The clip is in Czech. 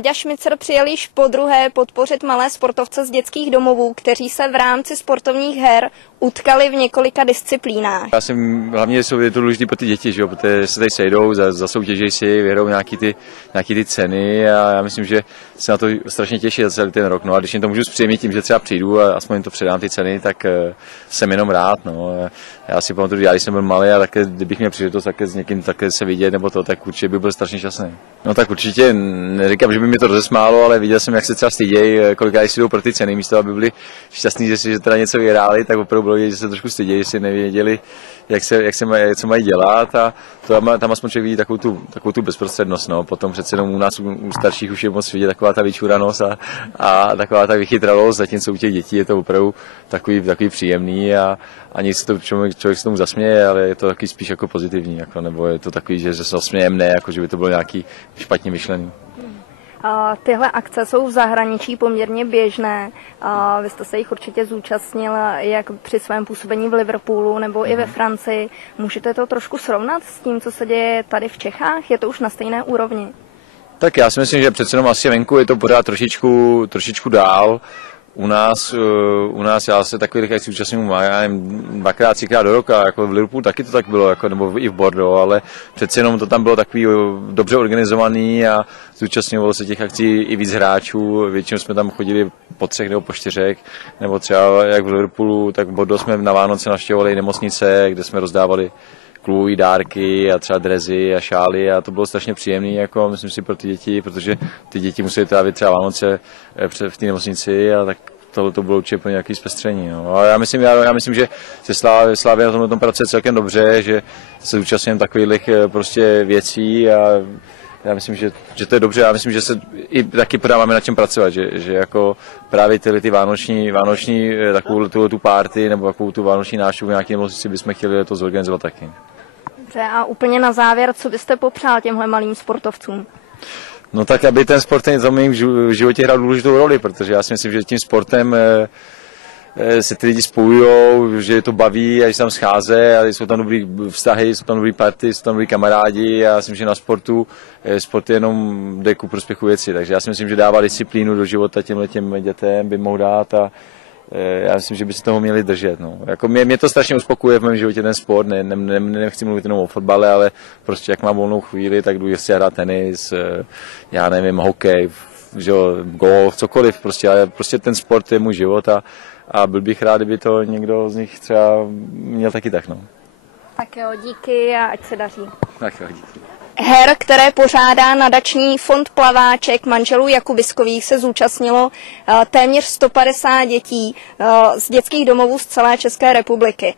Láďa Šmicer přijel již podruhé podpořit malé sportovce z dětských domovů, kteří se v rámci sportovních her utkali v několika disciplínách. Já jsem hlavně je to důležité pro ty děti, že jo, protože se tady sejdou, zasoutěžejí si, vyhrou nějaký ty ceny a já myslím, že se na to strašně těší za celý ten rok. No a když jim to můžu zpříjemnit tím, že třeba přijdu a aspoň jim to předám ty ceny, tak jsem jenom rád. No. Já si pamatuju, když jsem byl malý a také, kdybych měl příležitost také s někým také se vidět nebo to, tak určitě bych byl strašně šťastný. No tak určitě neříkám, že by mi to rozesmálo, ale viděl jsem, jak se třeba stydějí, kolikrát si jdou pro ty ceny, místo aby byli šťastní, že teda něco vyhráli, tak opravdu bylo vidět, že se trošku stydějí, že si nevěděli, co mají dělat a tam aspoň člověk vidí takovou tu bezprostřednost. No. Potom přece jenom u nás u starších už je moc vidět taková ta vyčuranost a taková ta vychytralost, zatímco u těch dětí je to opravdu takový příjemný a ani se to člověk se tomu zasměje, ale je to taky spíš jako pozitivní, jako, nebo je to takový, že se zasmějeme, ne, jako že by to bylo nějaký špatně myšlený. Tyhle akce jsou v zahraničí poměrně běžné. Vy jste se jich určitě zúčastnil jak při svém působení v Liverpoolu nebo i ve Francii. Můžete to trošku srovnat s tím, co se děje tady v Čechách? Je to už na stejné úrovni? Tak já si myslím, že přece jenom asi venku je to pořád trošičku dál. U nás já se takových akcí účastním dvakrát, třikrát do roka, jako v Liverpoolu taky to tak bylo, jako, nebo i v Bordeaux, ale přece jenom to tam bylo takový dobře organizovaný a zúčastňovalo se těch akcí i víc hráčů, většinou jsme tam chodili po 3 nebo po 4, nebo třeba jak v Liverpoolu, tak v Bordeaux jsme na Vánoce navštěvovali nemocnice, kde jsme rozdávali klubové dárky a třeba drezy a šály a to bylo strašně příjemné, jako myslím si pro ty děti, protože ty děti museli trávit třeba Vánoce v té nemocnici a tak tohle to bylo určitě pro nějaké zpestření. No. A já myslím, že se Slávě na tom pracuje celkem dobře, že se zúčastňujeme takových prostě věcí a já myslím, že to je dobře. Já myslím, že se i taky podáváme na čem pracovat, že jako právě ty vánoční takovou tu party nebo takovou tu vánoční návštěvu nějaké nemocnici bychom chtěli to zorganizovat taky. Dobře, a úplně na závěr, co byste popřál těmhle malým sportovcům? No tak, aby ten sport v mém životě hrál důležitou roli, protože já si myslím, že tím sportem se ty lidi spojujou, že je to baví a že se tam scháze a jsou tam dobrý vztahy, jsou tam dobrý party, jsou tam dobrý kamarádi a já si myslím, že na sport jenom jde ku prospěchu věci, takže já si myslím, že dává disciplínu do života těm dětem by mohl dát a já myslím, že by se toho měli držet. No. Jako mě to strašně uspokuje v mém životě ten sport, nechci mluvit jenom o fotbale, ale prostě jak mám volnou chvíli, tak jdu si hrát tenis, já nevím, hokej, golf, cokoliv, ale prostě ten sport je můj život a byl bych rád, kdyby to někdo z nich třeba měl taky tak. No. Tak jo, díky a ať se daří. Tak jo, díky. Her, které pořádá nadační fond Plaváček manželů Jakubiskových, se zúčastnilo téměř 150 dětí z dětských domovů z celé České republiky.